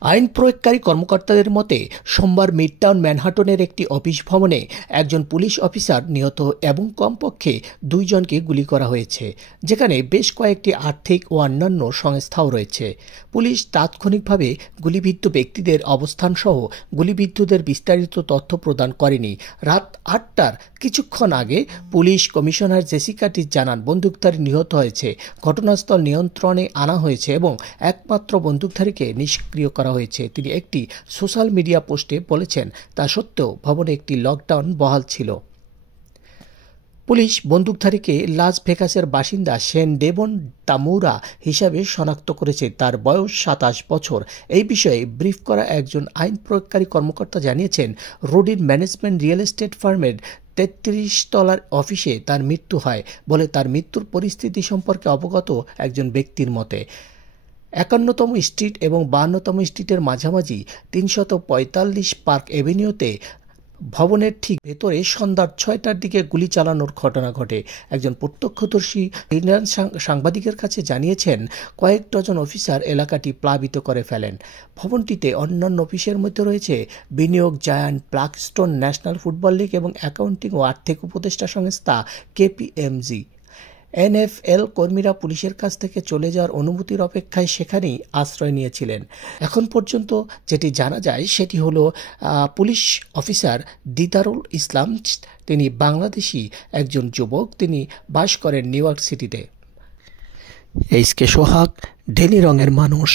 আইন প্রয়োগকারী কর্মকর্তাদের মতে সোমবার মিডটাউন ম্যানহাটনের একটি অফিস ভবনে একজন পুলিশ অফিসার নিহত এবং কমপক্ষে 2 জনকে গুলি করা হয়েছে, যেখানে বেশ কয়েকটি আর্থিক ও অন্যান্য সংস্থাও রয়েছে। পুলিশ তাৎক্ষণিকভাবে গুলিবিদ্ধ ব্যক্তিদের অবস্থানসহ গুলিবিদ্ধদের বিস্তারিত তথ্য প্রদান করেনি। রাত 8টার কিছুক্ষণ আগে পুলিশ কমিশনার জেসিকা টিস জানান, বন্দুকধারী নিহত হয়েছে, ঘটনাস্থল নিয়ন্ত্রণে আনা হয়েছে এবং একমাত্র বন্দুকধারীকে নিষ্ক্রিয় করা হয়েছে। তিনি একটি সোশ্যাল মিডিয়া পোস্টে বলেছেন, তা সত্ত্বেও ভবনে একটি লকডাউন বহাল ছিল। পুলিশ বন্দুকধারীকে লাস ভেগাসের বাসিন্দা শেন ডেভন তামুরা হিসাবে শনাক্ত করেছে। তার বয়স 27 বছর। এই বিষয়ে ব্রিফ করা একজন আইন প্রয়োগকারী কর্মকর্তা জানিয়েছেন, রোডিন ম্যানেজমেন্ট রিয়েল এস্টেট ফার্মের 33 তলার অফিসে তার মৃত্যু হয় বলে তার মৃত্যুর পরিস্থিতি সম্পর্কে অবগত একজন ব্যক্তির মতে। 51তম স্ট্রিট এবং 52তম স্ট্রিটের মাঝামাঝি 345 পার্ক এভিনিউতে ভবনের ঠিক ভেতরে সন্ধ্যা 6টার দিকে গুলি চালানোর ঘটনা ঘটে। একজন প্রত্যক্ষদর্শী সাংবাদিকের কাছে জানিয়েছেন, কয়েক ডজন অফিসার এলাকাটি প্লাবিত করে ফেলেন। ভবনটিতে অন্যান্য অফিসের মধ্যে রয়েছে বিনিয়োগ giant Blackstone, national football league এবং অ্যাকাউন্টিং ও আর্থিক উপদেষ্টা সংস্থা কেপিএমজি। এনএফএল কর্মীরা পুলিশের কাছ থেকে চলে যাওয়ার অনুমতির অপেক্ষায় সেখানেই আশ্রয় নিয়েছিলেন। এখন পর্যন্ত যেটি জানা যায় সেটি হলো পুলিশ অফিসার দিদারুল ইসলাম, তিনি বাংলাদেশি একজন যুবক, তিনি বাস করেন নিউ ইয়র্ক সিটিতে। এইচকে সোহাগ, ডেলি রঙের মানুষ।